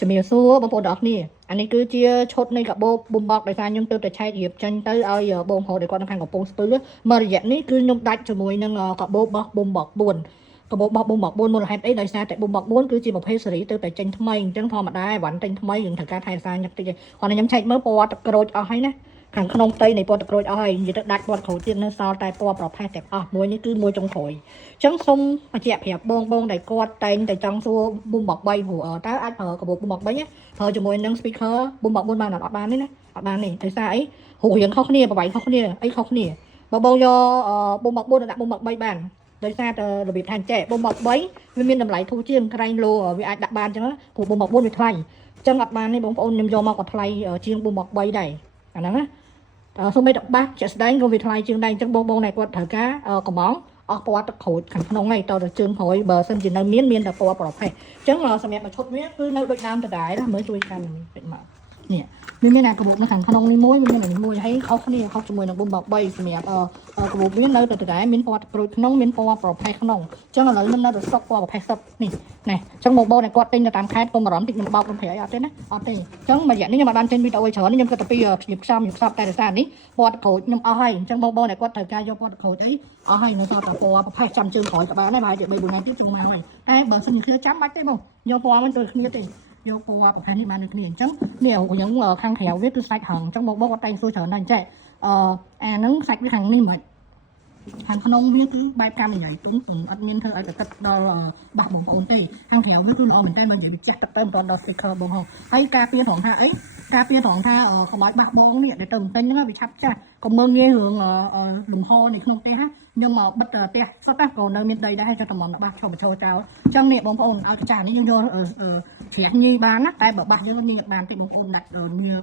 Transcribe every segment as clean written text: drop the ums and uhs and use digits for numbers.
ជំរាបសួរបងប្អូនទាំងអស់គ្នាអានេះគឺជាឈុតនៃកាបូបបំបកដោយសារខ្ញុំទើបតែឆែករៀបចេញទៅឲ្យបងប្អូនដែលគាត់នៅខាងកំពង់ស្ពឺមករយៈនេះគឺខ្ញុំដាច់ជាមួយនឹងកាបូបរបស់បំបក4កាបូបរបស់បំបក4មូលហេតុអីដោយសារតែបំបក4គឺជាប្រភេទសេរីទើបតែចេញថ្មីអញ្ចឹងធម្មតាវ៉ាន់ចេញថ្មីយើងត្រូវការថែរក្សាញឹកតិចគាត់ខ្ញុំឆែកមើលពណ៌ទឹកក្រូចអស់ហើយណាខាងក្នុងផ្ទៃនៃពណ៌ទឹកក្រូចអស់ហើយនិយាយទៅដាច់ពណ៌ក្រូចទៀតនៅសល់តែពណ៌ប្រផេះទាំងអស់មួយនេះគឺមួយចុងក្រោយអញ្ចឹងសូមបញ្ជាក់ប្រាប់បងដែលគាត់តែងតែចង់សួរបំបក3ព្រោះតើអាចប្រើកាបូបបំបក3ប្រើជាមួយនឹង speaker បំបក4បានអត់បានទេណាអត់បានទេដោយសារអីរូបរាងខុសគ្នាប្រវែងខុសគ្នាអីខុសគ្នាបើបងយកបំបក4ដាក់បំបក3បានដោយសារតែរបៀបថាចេះបំបក3វាមានតម្លៃធូរជាងក្រែងលោវាអាចដាក់បានអញ្ចឹងព្រោះបំបក4វាថ្លៃអញ្ចឹងអត់បានទេបងប្អូនខ្ញុំយកមកក៏ថ្លៃជាងបំបក3ដែរអាហ្នឹងណាសូម្បីតែបាសជាក់ស្ដែងក៏វាថ្លៃជាងដែរអញ្ចឹងបងដែលគាត់ត្រូវការកំងអស់ពណ៌ទឹកក្រូចខាងក្នុងហ្នឹងទៅជើងក្រោយបើសិនជានៅមានតែពណ៌ប្រផេះអញ្ចឹងសម្រាប់មួយឈុតវាគឺនៅដូចដើមដដែលណាមើលជួយកាន់ពេញមកនេះមានកាបូបនៅខាងក្នុងនេះមួយមាននេះមួយហើយខុសគ្នាខុសជាមួយនឹងបំបក3សម្រាប់កាបូបវានៅតែដដែលមានពណ៌ទឹកក្រូចក្នុងមានពណ៌ប្រផេះក្នុងអញ្ចឹងឥឡូវខ្ញុំនៅតែស្តុកពណ៌ប្រផេះសុទ្ធនេះណែអញ្ចឹងបងគាត់ទិញទៅតាមខេត្តកុំបារម្ភតិចខ្ញុំបោកខ្ញុំប្រៃអត់ទេណាអត់ទេអញ្ចឹងមួយរយៈនេះខ្ញុំបានចេញវីដេអូឲ្យច្រើនខ្ញុំគិតទៅពីខ្ញុំផ្សំតែរសារនេះពណ៌ទឹកក្រូចខ្ញុំអស់ហើយអញ្ចឹងបងដែលគាត់ត្រូវការយកពណ៌ទឹកក្រូចអីអស់ហើយនៅសល់តែពណ៌ប្រផេះចាំជើងក្រោយក៏បានដែរប្រហែលជា3 4ថ្ងៃទៀតជុំមកហើយតែបើសិនជាគ្នាចាំបាច់ទេបងយកពណ៌មិនដូចគ្នាទេយកពណ៌ប្រផេះនេះបានដូចគ្នាអញ្ចឹងនេះខ្ញុំខាងក្រៅវាគឺសាច់ហឹងអញ្ចឹងបងគាត់តែងសួរច្រើនដែរចេះអាហ្នឹងសាច់វាខាងនេះមិនខាងក្នុងវាគឺបែបកម្មនិយាយទុំអត់មានធ្វើឲ្យទឹកដល់បាសបងប្អូនទេខាងក្រៅវាគឺល្អមែនតើបើនិយាយវាចេះទឹកទៅមិនដល់ sticker បងហោហើយការពារត្រង់ថាអីការពារត្រង់ថាកុំឲ្យបាសបងនេះដែលទៅទិញហ្នឹងវាឆាប់ចាស់កុំមើងងាយរឿងលំហនៅក្នុងផ្ទះខ្ញុំមកបិទផ្ទះសុទ្ធតែក៏នៅមានដីដែរចុះតម្រំបាសឈប់បញ្ឈរចោលអញ្ចឹងនេះបងប្អូនឲ្យចាស់នេះយើងយកជ្រះញីបានណាតែបើបាសយើងញីអត់បានទេបងប្អូនដាច់ងារ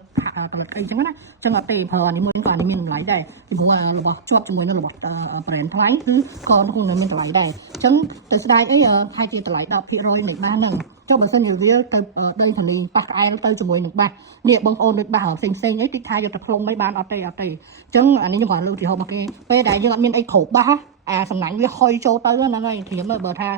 ផលិតអីអញ្ចឹងណាអញ្ចឹងអត់ទេប្រើអានេះមួយក៏អានេះមានតម្លៃដែរពីព្រោះរបស់ជាប់ជាមួយនឹងរបស់ brand ថ្លៃគឺក៏ក្នុងមានតម្លៃដែរអញ្ចឹងទៅស្ដាយអីហើយជាតម្លៃ 10% នៃបាសហ្នឹងចុះបើសិនជាវាទៅដីធានីប៉ះក្អែលទៅជាមួយនឹងបាសនេះបងប្អូនដូចបាសផ្សេងអីតិចថាយកទៅផ្លុំមិនបានអត់ទេអញ្ចឹងអានេះខ្ញុំគាត់លើកទីហោមកគេពេលដែលយើងអត់មានអីគ្របបាសសំណាញ់វាហុយចូលទៅហ្នឹងហើយធៀមបើថា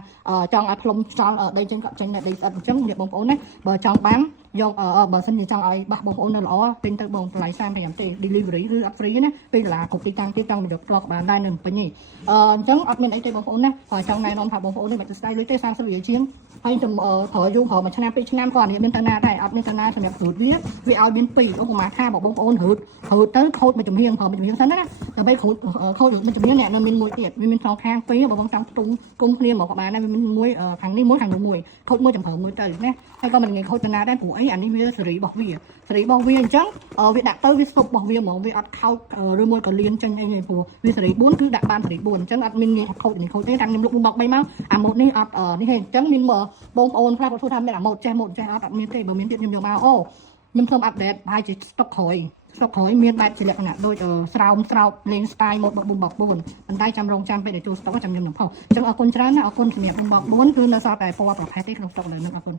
ចង់ឲ្យផ្លុំខ្យល់ដីចេញក៏ចេញដីស្អិតអញ្ចឹងបងប្អូនណាបើចង់បានយកបើសិនជាចង់ឲ្យបាសបងប្អូននៅល្អទិញទៅបងតម្លៃ35ទេ delivery គឺអត់ free ណាពេលកន្លះគ្រប់ទីតាំងទៀតចង់យកផ្ទាល់ក៏បានដែរនៅពេញនេះអញ្ចឹងអត់មានអីទេបងប្អូនណាហើយចង់ណែនាំថាបងប្អូននេះមិនទៅស្ដាយលុយទេ30រៀលជាងហើយទៅប្រើយូរប្រើមួយឆ្នាំ2ឆ្នាំក៏អត់មានតាណាដែរអត់មានតាណាសម្រាប់រួចវាឲ្យមាន2ឧបមាថាបងប្អូនរួចទៅខូចមួយចំហៀងប្រើមួយចំហៀងសិនណាដើម្បីខូចមួយចំហៀងអ្នកនៅមានមួយទៀតវាមានសងខាង2បងចង់ផ្ទុំគុំគ្នាមកក៏បានដែរវាមានមួយខាងនេះមួយខាងនោះមួយខូចមួយចំហមួយទៅណាហើយក៏មិនងាយខូចតាណាដែរព្រោះអីអានេះវាសេរីរបស់វាអញ្ចឹងវាដាក់ទៅវាស្ទប់របស់វាហ្មងវាអត់ខោចឬមួយក៏លៀនចេញអីទេព្រោះវាសេរី4គឺដាក់បានសេរី4អញ្ចឹងអត់មានងាយខូចនេះខូចទេតាមខ្ញុំលុបបំបក3មកអាម៉ូតនេះអត់នេះទេអញ្ចឹងមានបងប្អូនខ្លះគាត់ថាមានអាម៉ូតចេះអត់មានទេបើមានទៀតខ្ញុំយកមកខ្ញុំសូមអាប់ដេតហើយជាស្តុកក្រោយមានបែបជាលក្ខណៈដូចស្រោមលេង style ម៉ូតបំបក4ប៉ុន្តែចាំរងចាំពេលដែលចូលស្តុកចាំខ្ញុំនឹងផុសអញ្ចឹងអរគុណច្រើនណាអរគុណសម្រាប់បំបក4គឺនៅសល់តែពណ៌ប្រផេះទេក្នុងស្តុកលើនឹងអរគុណ